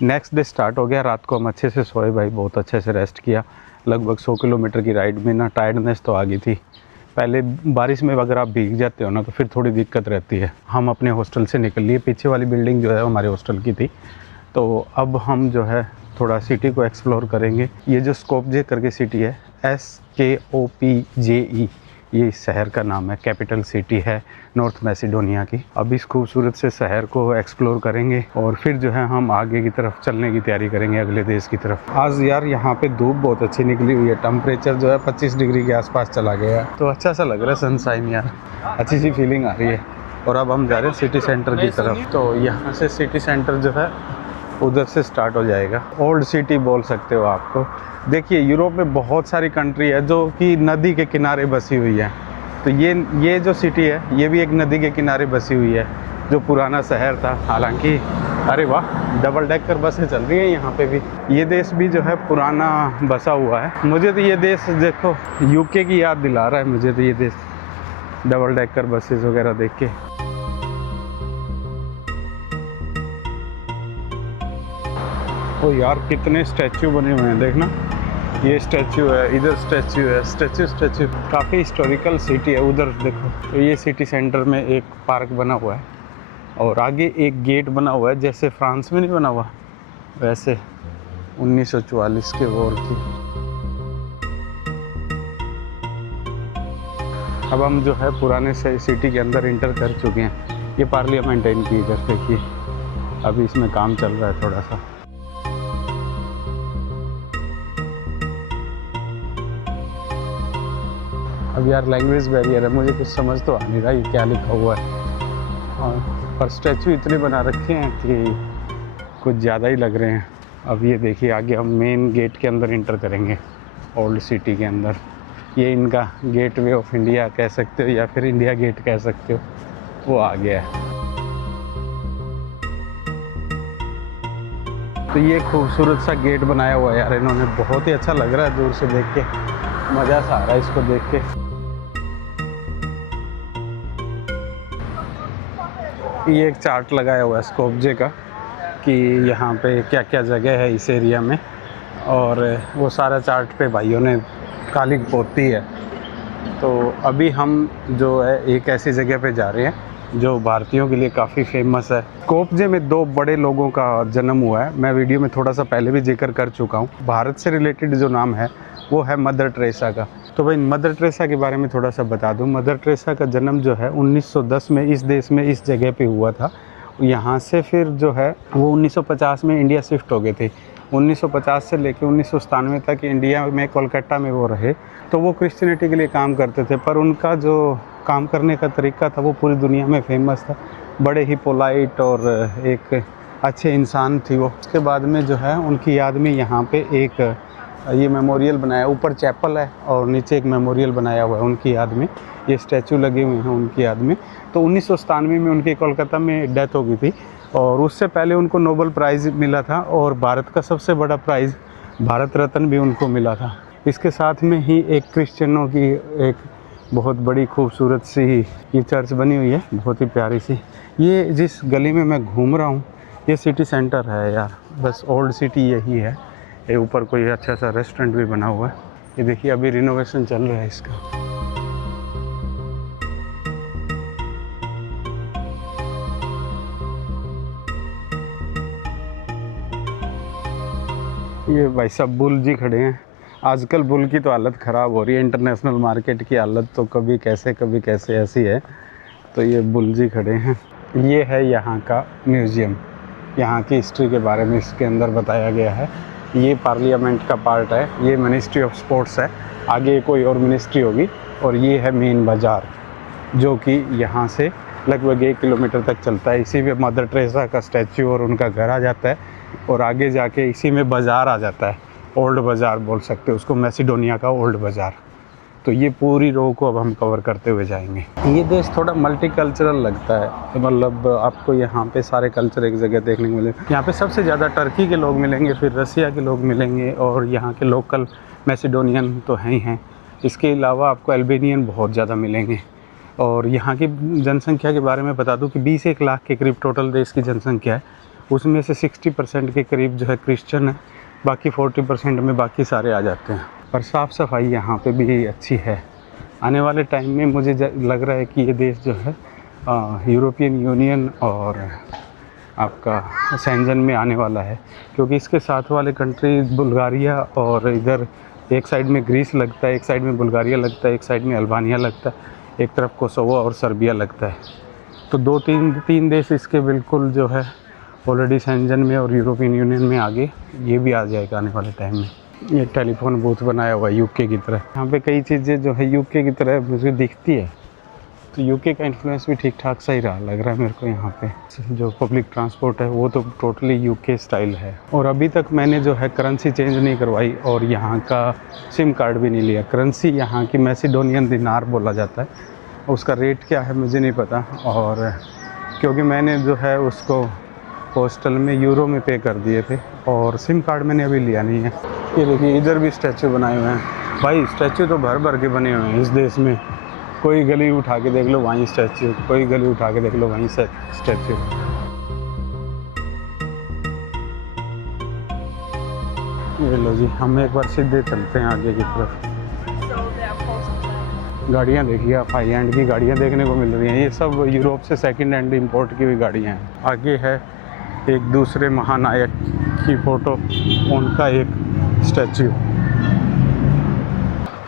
Next day start हो गया। रात को हम अच्छे से सोए भाई, बहुत अच्छे से रेस्ट किया। लगभग 100 किलोमीटर की राइड में ना टायर्डनेस तो आ गई थी। पहले बारिश में अगर आप भीग जाते हो ना तो फिर थोड़ी दिक्कत रहती है। हम अपने हॉस्टल से निकल लिए, पीछे वाली बिल्डिंग जो है हमारे हॉस्टल की थी। तो अब हम जो है थोड़ा सिटी को एक्सप्लोर करेंगे। ये जो स्कोपजे करके सिटी है, SKOPJE, ये इस शहर का नाम है, कैपिटल सिटी है नॉर्थ मैसिडोनिया की। अब इस खूबसूरत से शहर को एक्सप्लोर करेंगे और फिर जो है हम आगे की तरफ चलने की तैयारी करेंगे, अगले देश की तरफ। आज यार यहाँ पे धूप बहुत अच्छी निकली हुई है, टेम्परेचर जो है 25 डिग्री के आसपास चला गया है, तो अच्छा सा लग रहा है सनशाइन यार, अच्छी सी फीलिंग आ रही है। और अब हम जा रहे हैं सिटी सेंटर की तरफ। तो यहाँ से सिटी सेंटर जो है उधर से स्टार्ट हो जाएगा। ओल्ड सिटी बोल सकते हो आपको। देखिए यूरोप में बहुत सारी कंट्री है जो कि नदी के किनारे बसी हुई है। तो ये जो सिटी है ये भी एक नदी के किनारे बसी हुई है, जो पुराना शहर था। हालांकि अरे वाह, डबल डेकर बसें चल रही हैं यहाँ पे भी। ये देश भी जो है पुराना बसा हुआ है। मुझे तो ये देश देखो UK की याद दिला रहा है मुझे तो ये देश, डबल डेकर बसेस वगैरह देख के। ओ यार कितने स्टैचू बने हुए हैं, देखना ये स्टैचू है, इधर स्टैचू है, स्टैचू काफ़ी हिस्टोरिकल सिटी है। उधर देखो, तो ये सिटी सेंटर में एक पार्क बना हुआ है और आगे एक गेट बना हुआ है, जैसे फ्रांस में नहीं बना हुआ वैसे 1944 के वॉर की। अब हम जो है पुराने से सिटी के अंदर इंटर कर चुके हैं। ये पार्लियामेंट है इनकी, इधर देखिए अभी इसमें काम चल रहा है थोड़ा सा। अब यार लैंग्वेज बैरियर है, मुझे कुछ समझ तो आ नहीं रहा ये क्या लिखा हुआ है। पर स्टैचू इतने बना रखे हैं कि कुछ ज़्यादा ही लग रहे हैं। अब ये देखिए आगे हम मेन गेट के अंदर इंटर करेंगे, ओल्ड सिटी के अंदर। ये इनका गेटवे ऑफ इंडिया कह सकते हो या फिर इंडिया गेट कह सकते हो, वो आ गया है। तो ये खूबसूरत सा गेट बनाया हुआ है यार इन्होंने, बहुत ही अच्छा लग रहा है दूर से देख के, मज़ा सा आ रहा है इसको देख के। ये एक चार्ट लगाया हुआ है स्कोपजे का कि यहाँ पे क्या क्या जगह है इस एरिया में, और वो सारा चार्ट पे भाइयों ने कालिक पोती है। तो अभी हम जो है एक ऐसी जगह पे जा रहे हैं जो भारतीयों के लिए काफ़ी फेमस है। स्कोपजे में 2 बड़े लोगों का जन्म हुआ है, मैं वीडियो में थोड़ा सा पहले भी जिक्र कर चुका हूँ। भारत से रिलेटेड जो नाम है वो है मदर टेरेसा का। तो भाई मदर टेरेसा के बारे में थोड़ा सा बता दूं। मदर टेरेसा का जन्म जो है 1910 में इस देश में इस जगह पे हुआ था। यहाँ से फिर जो है वो 1950 में इंडिया शिफ्ट हो गए थे। 1950 से लेकर 1997 तक इंडिया में कोलकाता में वो रहे। तो वो क्रिश्चियनिटी के लिए काम करते थे, पर उनका जो काम करने का तरीका था वो पूरी दुनिया में फेमस था। बड़े ही पोलाइट और एक अच्छे इंसान थी वो। उसके बाद में जो है उनकी याद में यहाँ पे एक ये मेमोरियल बनाया, ऊपर चैपल है और नीचे एक मेमोरियल बनाया हुआ है उनकी याद में। ये स्टैचू लगे हुए हैं उनकी याद में। तो 1997 में उनकी कोलकाता में डेथ हो गई थी, और उससे पहले उनको नोबेल प्राइज़ मिला था, और भारत का सबसे बड़ा प्राइज़ भारत रत्न भी उनको मिला था। इसके साथ में ही एक क्रिश्चियनों की एक बहुत बड़ी खूबसूरत सी ये चर्च बनी हुई है, बहुत ही प्यारी सी। ये जिस गली में मैं घूम रहा हूँ ये सिटी सेंटर है यार, बस ओल्ड सिटी यही है। ये ऊपर कोई अच्छा सा रेस्टोरेंट भी बना हुआ है। ये देखिए अभी रिनोवेशन चल रहा है इसका। ये भाई साहब बुल जी खड़े हैं। आजकल बुल की तो हालत ख़राब हो रही है, इंटरनेशनल मार्केट की हालत तो कभी कैसे ऐसी है। तो ये बुल जी खड़े हैं। ये है यहाँ का म्यूज़ियम, यहाँ की हिस्ट्री के बारे में इसके अंदर बताया गया है। ये पार्लियामेंट का पार्ट है, ये मिनिस्ट्री ऑफ स्पोर्ट्स है, आगे कोई और मिनिस्ट्री होगी। और ये है मेन बाज़ार जो कि यहाँ से लगभग 1 किलोमीटर तक चलता है। इसी में मदर टेरेसा का स्टैचू और उनका घर आ जाता है, और आगे जाके इसी में बाज़ार आ जाता है। ओल्ड बाज़ार बोल सकते हो उसको, मैसिडोनिया का ओल्ड बाज़ार। तो ये पूरी रो को अब हम कवर करते हुए जाएंगे। ये देश थोड़ा मल्टीकल्चरल लगता है, मतलब आपको यहाँ पे सारे कल्चर एक जगह देखने को मिले। यहाँ पे सबसे ज़्यादा टर्की के लोग मिलेंगे, फिर रसिया के लोग मिलेंगे, और यहाँ के लोकल मैसिडोनियन तो हैं ही हैं। इसके अलावा आपको अल्बेनियन बहुत ज़्यादा मिलेंगे। और यहाँ की जनसंख्या के बारे में बता दूँ कि 20-1 लाख के करीब टोटल देश की जनसंख्या है। उसमें से 60% के करीब जो है क्रिश्चियन है, बाकी 40% में बाकी सारे आ जाते हैं। पर साफ़ सफाई यहाँ पे भी अच्छी है। आने वाले टाइम में मुझे लग रहा है कि ये देश जो है यूरोपियन यूनियन और आपका शेंजन में आने वाला है, क्योंकि इसके साथ वाले कंट्री बुल्गारिया और इधर एक साइड में ग्रीस लगता है, एक साइड में बुल्गारिया लगता है, एक साइड में अल्बानिया लगता है, एक तरफ कोसोवो और सर्बिया लगता है। तो तीन देश इसके बिल्कुल जो है ऑलरेडी शेंजन में और यूरोपियन यूनियन में आगे, ये भी आ जाएगा आने वाले टाइम में। ये टेलीफोन बूथ बनाया हुआ है यूके की तरह। यहाँ पे कई चीज़ें जो है यूके की तरह मुझे दिखती है, तो यूके का इन्फ्लुएंस भी ठीक ठाक सही रहा लग रहा है मेरे को। यहाँ पे जो पब्लिक ट्रांसपोर्ट है वो तो टोटली यूके स्टाइल है। और अभी तक मैंने जो है करेंसी चेंज नहीं करवाई और यहाँ का सिम कार्ड भी नहीं लिया। करेंसी यहाँ की मैसिडोनियन दिनार बोला जाता है, उसका रेट क्या है मुझे नहीं पता, और क्योंकि मैंने जो है उसको हॉस्टल में यूरो में पे कर दिए थे और सिम कार्ड मैंने अभी लिया नहीं है। ये देखिए इधर भी स्टैचू बनाए हुए हैं भाई, स्टैचू तो भर भर के बने हुए हैं इस देश में। कोई गली उठा के देख लो वहीं स्टैचू, कोई गली उठा के देख लो वहीं स्टैचू। ये लो जी, हम एक बार सीधे चलते हैं आगे की तरफ। गाड़ियाँ देखिए आप, हाई एंड की गाड़ियाँ देखने को मिल रही हैं। ये सब यूरोप से सेकंड हैंड इंपोर्ट की हुई गाड़ियाँ हैं। आगे है एक दूसरे महानायक की फ़ोटो, उनका एक स्टैचू।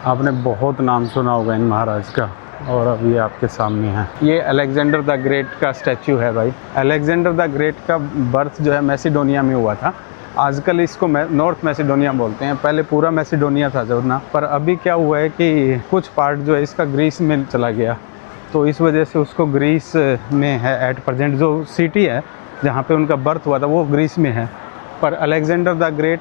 आपने बहुत नाम सुना होगा इन महाराज का, और अभी आपके सामने है। ये अलेक्जेंडर द ग्रेट का स्टैचू है भाई। अलेक्जेंडर द ग्रेट का बर्थ जो है मैसिडोनिया में हुआ था। आजकल इसको नॉर्थ मैसिडोनिया बोलते हैं, पहले पूरा मैसिडोनिया था जो ना। पर अभी क्या हुआ है कि कुछ पार्ट जो है इसका ग्रीस में चला गया, तो इस वजह से उसको ग्रीस में है एट प्रेजेंट। जो सिटी है जहाँ पे उनका बर्थ हुआ था वो ग्रीस में है। पर अलेक्जेंडर द ग्रेट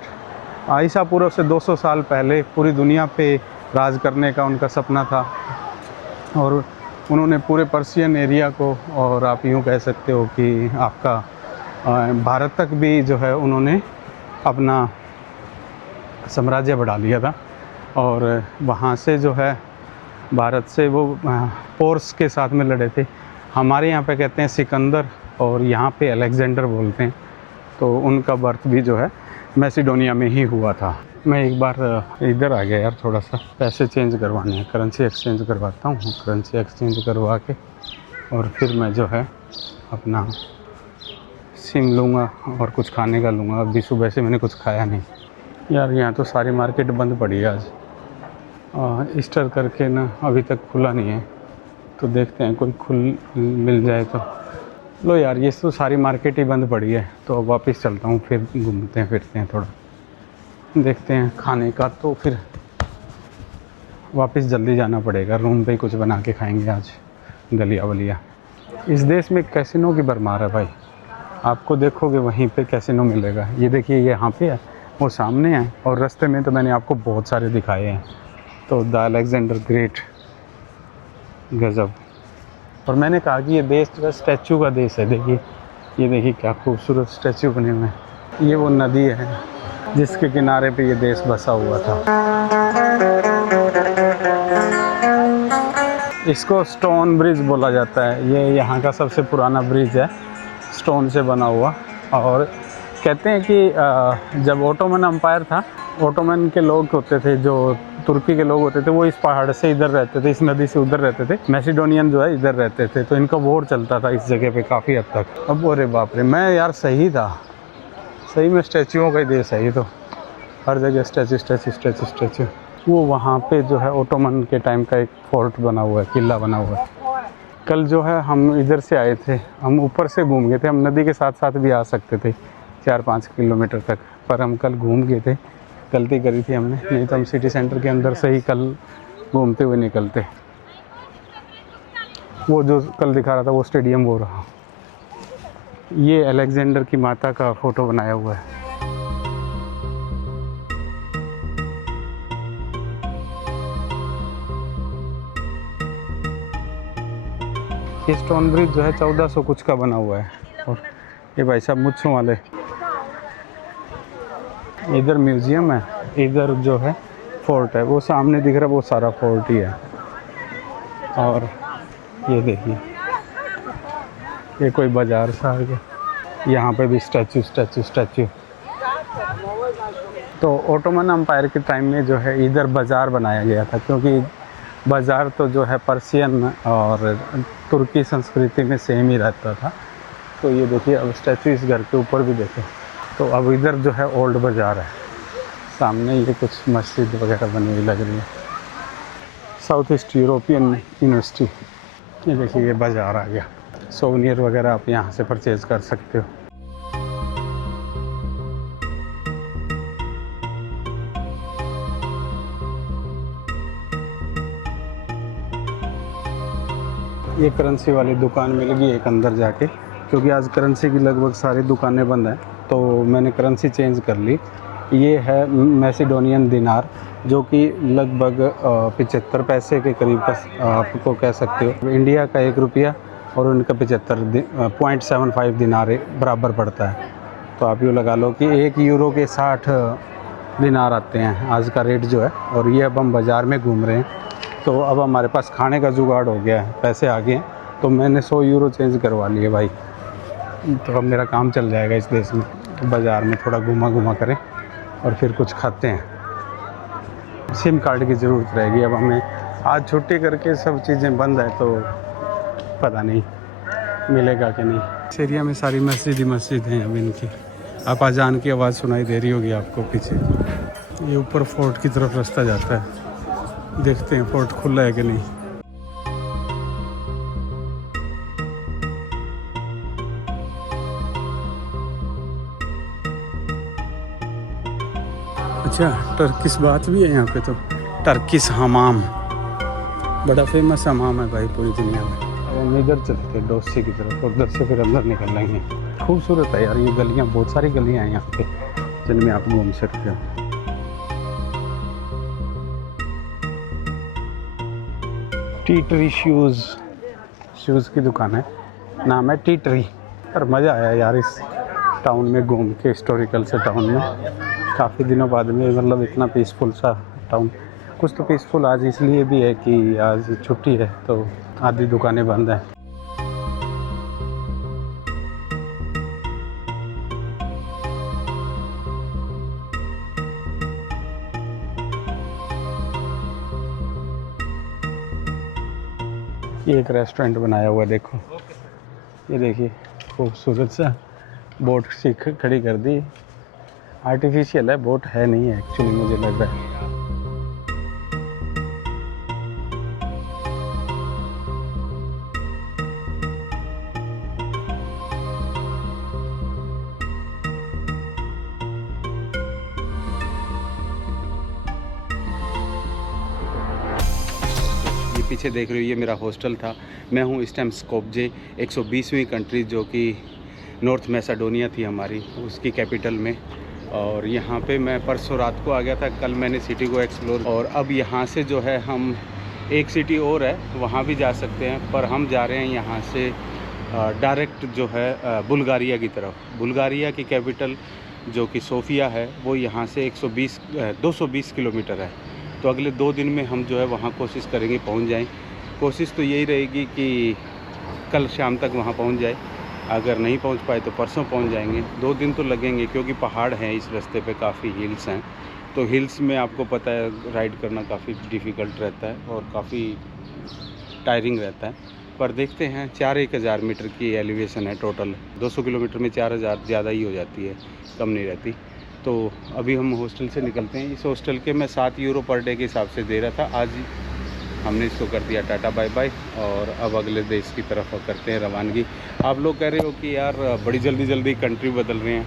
ईसा पूर्व से 200 साल पहले पूरी दुनिया पे राज करने का उनका सपना था, और उन्होंने पूरे पर्शियन एरिया को, और आप यूँ कह सकते हो कि आपका भारत तक भी जो है उन्होंने अपना साम्राज्य बढ़ा लिया था। और वहाँ से जो है भारत से वो पोर्स के साथ में लड़े थे। हमारे यहाँ पे कहते हैं सिकंदर और यहाँ पे अलेक्जेंडर बोलते हैं। तो उनका बर्थ भी जो है मैसिडोनिया में ही हुआ था। मैं एक बार इधर आ गया यार, थोड़ा सा पैसे चेंज करवाने हैं, करेंसी एक्सचेंज करवाता हूँ। करेंसी एक्सचेंज करवा के और फिर मैं जो है अपना सिम लूँगा और कुछ खाने का लूँगा। अभी सुबह से मैंने कुछ खाया नहीं यार। यहाँ तो सारी मार्केट बंद पड़ी है आज, ईस्टर करके ना अभी तक खुला नहीं है। तो देखते हैं कोई मिल जाए तो। लो यार, ये तो सारी मार्केट ही बंद पड़ी है, तो अब वापस चलता हूँ, फिर घूमते हैं फिरते हैं, थोड़ा देखते हैं खाने का। तो फिर वापस जल्दी जाना पड़ेगा, रूम पे ही कुछ बना के खाएंगे आज, दलिया वलिया। इस देश में कैसीनो की भरमार है भाई, आपको देखोगे वहीं पे कैसीनो मिलेगा। ये देखिए ये यहाँ पे है, वो सामने है, और रास्ते में तो मैंने आपको बहुत सारे दिखाए हैं। तो द अलेक्जेंडर ग्रेट, गज़ब। और मैंने कहा कि ये देश जो है स्टैचू का देश है। देखिए ये देखिए क्या खूबसूरत स्टैचू बने हुए हैं। ये वो नदी है जिसके किनारे पे ये देश बसा हुआ था। इसको स्टोन ब्रिज बोला जाता है। ये यहाँ का सबसे पुराना ब्रिज है, स्टोन से बना हुआ। और कहते हैं कि जब ओटोमन अम्पायर था, ओटोमन के लोग होते थे, जो तुर्की के लोग होते थे, वो इस पहाड़ से इधर रहते थे, इस नदी से उधर रहते थे। मैसिडोनियन जो है इधर रहते थे, तो इनका वॉर चलता था इस जगह पे काफ़ी हद तक। अब अरे बाप रे, मैं यार सही था, सही में स्टैचुओं का ही देश है ये तो। हर जगह स्टैचू स्टैचू स्टैचू स्टैचू। वो वहाँ पे जो है ओटोमन के टाइम का एक फोर्ट बना हुआ है, किला बना हुआ है। कल जो है हम इधर से आए थे, हम ऊपर से घूम गए थे। हम नदी के साथ साथ भी आ सकते थे 4-5 किलोमीटर तक, पर हम कल घूम गए थे। गलती करी थी हमने, नहीं तो हम सिटी सेंटर के अंदर से ही कल घूमते हुए निकलते। वो जो कल दिखा रहा था वो स्टेडियम वो रहा। ये अलेक्जेंडर की माता का फ़ोटो बनाया हुआ है। ये स्टोन ब्रिज जो है 1400 कुछ का बना हुआ है। और ये भाई साहब मुच्छों वाले, इधर म्यूज़ियम है, इधर जो है फोर्ट है। वो सामने दिख रहा है वो सारा फोर्ट ही है। और ये देखिए ये कोई बाज़ार सा आ गया। यहाँ पे भी स्टैचू स्टैचू स्टैचू। तो ओटोमन अम्पायर के टाइम में जो है इधर बाज़ार बनाया गया था, क्योंकि बाज़ार तो जो है पर्शियन और तुर्की संस्कृति में सेम ही रहता था। तो ये देखिए अब स्टैचू इस घर के ऊपर भी देखो। तो अब इधर जो है ओल्ड बाज़ार है, सामने ये कुछ मस्जिद वगैरह बनी हुई लग रही है। South east European university. ये देखिए ये बाज़ार आ गया, सोवेनियर वगैरह आप यहाँ से परचेज़ कर सकते हो। ये करेंसी वाली दुकान मिल गई एक अंदर जाके, क्योंकि आज करेंसी की लगभग सारी दुकानें बंद हैं, तो मैंने करेंसी चेंज कर ली। ये है मैसिडोनियन दिनार, जो कि लगभग 75 पैसे के करीब का आपको कह सकते हो। इंडिया का 1 रुपया और उनका 75.75 दिनार बराबर पड़ता है। तो आप यूँ लगा लो कि 1 यूरो के 60 दिनार आते हैं आज का रेट जो है। और ये अब हम बाज़ार में घूम रहे हैं, तो अब हमारे पास खाने का जुगाड़ हो गया है, पैसे आ गए हैं, तो मैंने 100 यूरो चेंज करवा लिए भाई। तो अब मेरा काम चल जाएगा इस देश में। बाज़ार में थोड़ा घुमा घुमा करें और फिर कुछ खाते हैं। सिम कार्ड की ज़रूरत रहेगी अब हमें। आज छुट्टी करके सब चीज़ें बंद है, तो पता नहीं मिलेगा कि नहीं। इस एरिया में सारी मस्जिद हैं अब इनकी। आप अजान की आवाज़ सुनाई दे रही होगी आपको पीछे। ये ऊपर फोर्ट की तरफ रास्ता जाता है, देखते हैं फोर्ट खुला है कि नहीं। अच्छा, टर्किश बात भी है यहाँ पे। तो टर्किश हमाम बड़ा फेमस हमाम है भाई पूरी दुनिया में। अब हम इधर चलते हैं डोसी की तरफ, और उधर से फिर अंदर निकल लेंगे। खूबसूरत है यार ये गलियाँ, बहुत सारी गलियाँ हैं यहाँ पे जिनमें आप घूम सकते हो। टी-ट्री शूज़ की दुकान है, नाम है टी-ट्री। पर मज़ा आया यार इस टाउन में घूम के, हिस्टोरिकल से टाउन में काफ़ी दिनों बाद में। मतलब इतना पीसफुल सा टाउन। कुछ तो पीसफुल आज इसलिए भी है कि आज छुट्टी है, तो आधी दुकानें बंद हैं। ये एक रेस्टोरेंट बनाया हुआ है, देखो ये देखिए खूबसूरत सा बोट सी खड़ी कर दी। आर्टिफिशियल है, बोट है नहीं है एक्चुअली, मुझे लग रहा है। पीछे देख रहे हो ये मेरा हॉस्टल था। मैं हूँ इस टाइम स्कोपजे, 120वीं कंट्री जो कि नॉर्थ मैसेडोनिया थी हमारी, उसकी कैपिटल में। और यहाँ पे मैं परसों रात को आ गया था, कल मैंने सिटी को एक्सप्लोर। और अब यहाँ से जो है हम एक सिटी और है वहाँ भी जा सकते हैं, पर हम जा रहे हैं यहाँ से डायरेक्ट जो है बुल्गारिया की तरफ। बुल्गारिया की कैपिटल जो कि सोफिया है, वो यहाँ से 220 किलोमीटर है। तो अगले 2 दिन में हम जो है वहाँ कोशिश करेंगे पहुँच जाएं। कोशिश तो यही रहेगी कि कल शाम तक वहाँ पहुँच जाए। अगर नहीं पहुँच पाए तो परसों पहुँच जाएंगे। 2 दिन तो लगेंगे, क्योंकि पहाड़ हैं इस रास्ते पे, काफ़ी हिल्स हैं। तो हिल्स में आपको पता है राइड करना काफ़ी डिफ़िकल्ट रहता है और काफ़ी टायरिंग रहता है। पर देखते हैं, 4-1000 मीटर की एलिवेशन है टोटल। 200 किलोमीटर में 4000 ज़्यादा ही हो जाती है, कम नहीं रहती। तो अभी हम हॉस्टल से निकलते हैं। इस हॉस्टल के मैं 7 यूरो पर डे के हिसाब से दे रहा था। आज हमने इसको कर दिया टाटा बाय बाय, और अब अगले देश की तरफ करते हैं रवानगी। आप लोग कह रहे हो कि यार बड़ी जल्दी कंट्री बदल रहे हैं,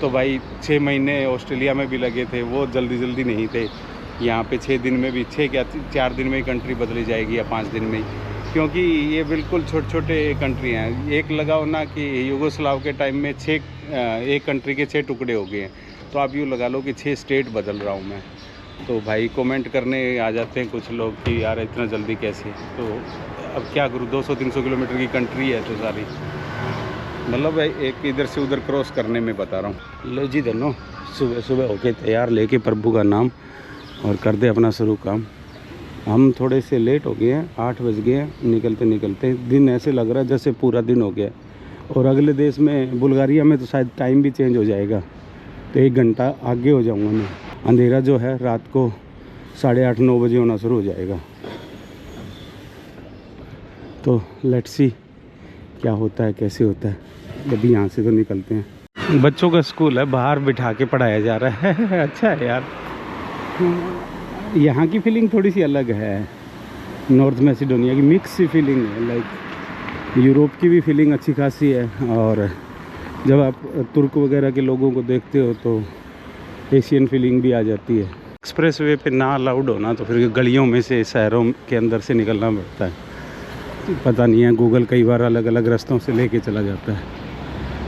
तो भाई 6 महीने ऑस्ट्रेलिया में भी लगे थे, वो जल्दी नहीं थे। यहाँ पे 6 दिन में भी 4 दिन में ही कंट्री बदली जाएगी या 5 दिन में ही, क्योंकि ये बिल्कुल छोटे कंट्री हैं। एक लगाओ ना कि युगोस्लाव के टाइम में एक कंट्री के 6 टुकड़े हो गए हैं, तो आप यूँ लगा लो कि 6 स्टेट बदल रहा हूँ मैं। तो भाई कमेंट करने आ जाते हैं कुछ लोग कि यार इतना जल्दी कैसे। तो अब क्या करूँ, 200-300 किलोमीटर की कंट्री है तो सारी, मतलब एक इधर से उधर क्रॉस करने में बता रहा हूँ। लो जी धनो, सुबह होके तैयार लेके प्रभु का नाम और कर दे अपना शुरू काम। हम थोड़े से लेट हो गए हैं, 8 बज गए हैं। निकलते दिन ऐसे लग रहा है जैसे पूरा दिन हो गया। और अगले देश में बुल्गारिया में तो शायद टाइम भी चेंज हो जाएगा, तो 1 घंटा आगे हो जाऊंगा मैं। अंधेरा जो है रात को 8:30-9 बजे होना शुरू हो जाएगा। तो लेट्स सी क्या होता है, कैसे होता है। अभी यहाँ से तो निकलते हैं। बच्चों का स्कूल है, बाहर बिठा के पढ़ाया जा रहा है। अच्छा है यार, यहाँ की फीलिंग थोड़ी सी अलग है। नॉर्थ मैसिडोनिया की मिक्स सी फीलिंग है, लाइक यूरोप की भी फीलिंग अच्छी खासी है। और जब आप तुर्क वगैरह के लोगों को देखते हो तो एशियन फीलिंग भी आ जाती है। एक्सप्रेस वे पे ना अलाउड होना तो फिर गलियों में से, शहरों के अंदर से निकलना पड़ता है। पता नहीं है, गूगल कई बार अलग अलग रास्तों से लेके चला जाता है।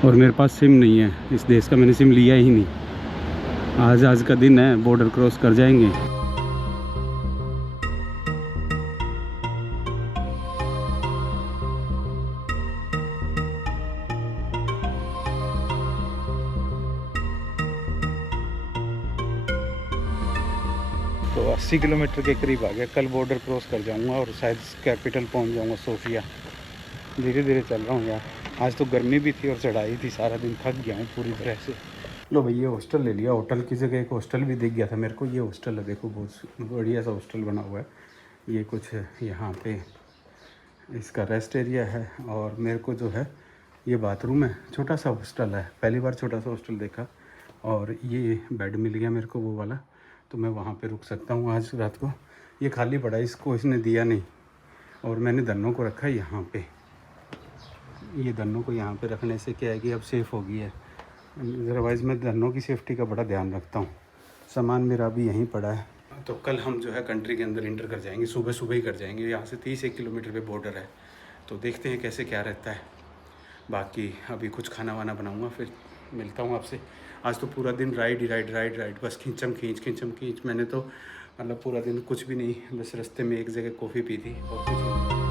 और मेरे पास सिम नहीं है इस देश का, मैंने सिम लिया ही नहीं। आज का दिन है, बॉर्डर क्रॉस कर जाएंगे। तो 80 किलोमीटर के करीब आ गया। कल बॉर्डर क्रॉस कर जाऊंगा और शायद कैपिटल पहुंच जाऊंगा, सोफिया। धीरे धीरे चल रहा हूँ यार। आज तो गर्मी भी थी और चढ़ाई थी, सारा दिन थक गया हूँ पूरी तरह से। लो भाई, ये हॉस्टल ले लिया। होटल की जगह एक हॉस्टल भी दिख गया था मेरे को। ये हॉस्टल है, देखो बहुत बढ़िया सा हॉस्टल बना हुआ है। ये कुछ यहाँ पे इसका रेस्ट एरिया है। और मेरे को जो है ये बाथरूम है। छोटा सा हॉस्टल है, पहली बार छोटा सा हॉस्टल देखा। और ये बेड मिल गया मेरे को वो वाला, तो मैं वहाँ पे रुक सकता हूँ आज रात को। ये खाली पड़ा है, इसको इसने दिया नहीं। और मैंने धनों को रखा है यहाँ पे। ये धनों को यहाँ पे रखने से क्या है कि अब सेफ़ हो गई है। अदरवाइज़ मैं धनों की सेफ्टी का बड़ा ध्यान रखता हूँ। सामान मेरा अभी यहीं पड़ा है। तो कल हम जो है कंट्री के अंदर इंटर कर जाएंगे, सुबह सुबह ही कर जाएंगे। यहाँ से 31 किलोमीटर पे बॉर्डर है, तो देखते हैं कैसे क्या रहता है। बाकी अभी कुछ खाना वाना बनाऊँगा, फिर मिलता हूँ आपसे। आज तो पूरा दिन राइड बस खींचम खींच। मैंने तो मतलब पूरा दिन कुछ भी नहीं, बस रास्ते में एक जगह कॉफ़ी पी थी और कुछ नहीं।